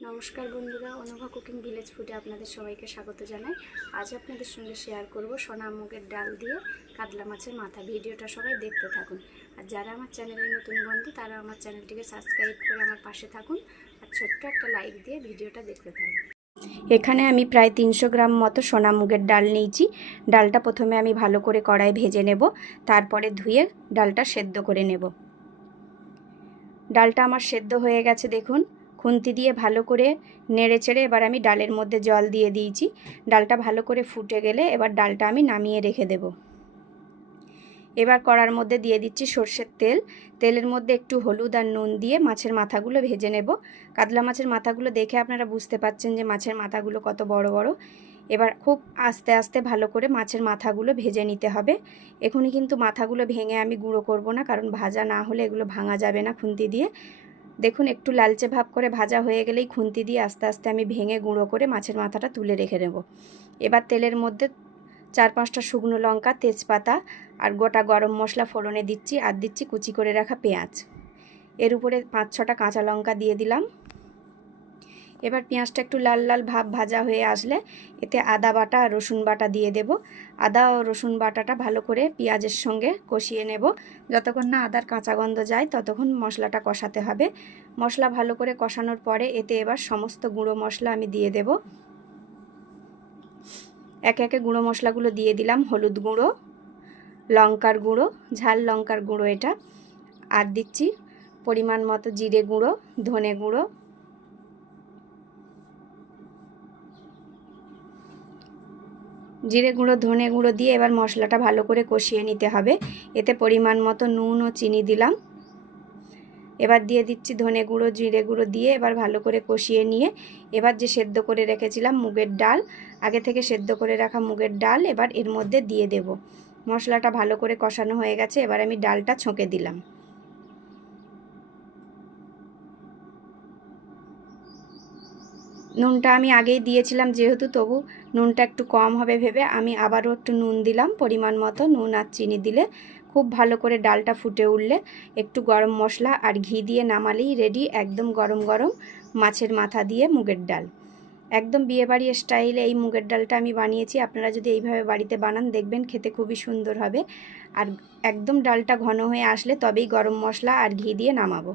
নমস্কার বন্ধুরা, Anubha cooking village ফুডে আপনাদের সবাইকে স্বাগত জানাই। আজ আপনাদের সঙ্গে শেয়ার করব সোনা মুগের ডাল দিয়ে কাতলা মাছের মাথা। ভিডিওটা সবাই দেখতে থাকুন। আর যারা আমার চ্যানেলের নতুন বন্ধু তারা আমার চ্যানেলটিকে সাবস্ক্রাইব করে আমার পাশে থাকুন আর ছোট্ট একটা লাইক দিয়ে ভিডিওটা দেখতে থাকুন। এখানে আমি প্রায় 300 গ্রাম মতো সোনা মুগের ডাল নিয়েছি। ডালটা প্রথমে আমি ভালো করে কড়াই ভেজে নেব, তারপরে ধুয়ে ডালটা সেদ্ধ করে নেব। ডালটা আমার সেদ্ধ হয়ে গেছে, দেখুন। খুন্তি দিয়ে ভালো করে নেড়ে চেড়ে এবার আমি ডালের মধ্যে জল দিয়ে দিয়েছি। ডালটা ভালো করে ফুটে গেলে এবার ডালটা আমি নামিয়ে রেখে দেব। এবার কড়ার মধ্যে দিয়ে দিচ্ছি সর্ষের তেল। তেলের মধ্যে একটু হলুদ আর নুন দিয়ে মাছের মাথাগুলো ভেজে নেব। কাতলা মাছের মাথাগুলো দেখে আপনারা বুঝতে পাচ্ছেন যে মাছের মাথাগুলো কত বড় বড়। এবার খুব আস্তে আস্তে ভালো করে মাছের মাথাগুলো ভেজে নিতে হবে। এখনই কিন্তু মাথাগুলো ভেঙে আমি গুঁড়ো করব না, কারণ ভাজা না হলে এগুলো ভাঙা যাবে না খুন্তি দিয়ে। দেখুন, একটু লালচে ভাব করে ভাজা হয়ে গেলেই খুন্তি দিয়ে আস্তে আস্তে আমি ভেঙে গুঁড়ো করে মাছের মাথাটা তুলে রেখে দেব। এবার তেলের মধ্যে 4-5টা শুকনো লঙ্কা, তেজপাতা আর গোটা গরম মশলা ফোড়নে দিচ্ছি, আর দিচ্ছি কুচি করে রাখা পেঁয়াজ। এর উপরে 5-6টা কাঁচা লঙ্কা দিয়ে দিলাম। এবার পেঁয়াজটা একটু লাল লাল ভাব ভাজা হয়ে আসলে এতে আদা বাটা আর রসুন বাটা দিয়ে দেব। আদা ও রসুন বাটাটা ভালো করে পেঁয়াজের সঙ্গে কষিয়ে নেব। যতক্ষণ না আদার কাঁচা গন্ধ যায় ততক্ষণ মশলাটা কষাতে হবে। মশলা ভালো করে কষানোর পরে এতে এবার সমস্ত গুঁড়ো মশলা আমি দিয়ে দেব। একে একে গুঁড়ো মশলাগুলো দিয়ে দিলাম। হলুদ গুঁড়ো, লঙ্কার গুঁড়ো, ঝাল লঙ্কার গুঁড়ো এটা, আর দিচ্ছি পরিমাণ মতো জিরে গুঁড়ো, ধনে গুঁড়ো, জিরে গুঁড়ো, ধনে গুঁড়ো দিয়ে এবার মশলাটা ভালো করে কষিয়ে নিতে হবে। এতে পরিমাণ মতো নুন ও চিনি দিলাম। এবার দিয়ে দিচ্ছি ধনে গুঁড়ো, জিরে গুঁড়ো দিয়ে এবার ভালো করে কষিয়ে নিয়ে এবার যে সেদ্ধ করে রেখেছিলাম মুগের ডাল, আগে থেকে সেদ্ধ করে রাখা মুগের ডাল এবার এর মধ্যে দিয়ে দেব। মশলাটা ভালো করে কষানো হয়ে গেছে, এবার আমি ডালটা ছকে দিলাম। নুনটা আমি আগেই দিয়েছিলাম যেহেতু, তবু নুনটা একটু কম হবে ভেবে আমি আবারও একটু নুন দিলাম পরিমাণ মতো। নুন আর চিনি দিলে খুব ভালো করে ডালটা ফুটে উঠলে একটু গরম মশলা আর ঘি দিয়ে নামালেই রেডি একদম গরম গরম মাছের মাথা দিয়ে মুগের ডাল। একদম বিয়েবাড়ি স্টাইলে এই মুগের ডালটা আমি বানিয়েছি। আপনারা যদি এইভাবে বাড়িতে বানান দেখবেন খেতে খুবই সুন্দর হবে। আর একদম ডালটা ঘন হয়ে আসলে তবেই গরম মশলা আর ঘি দিয়ে নামাবো।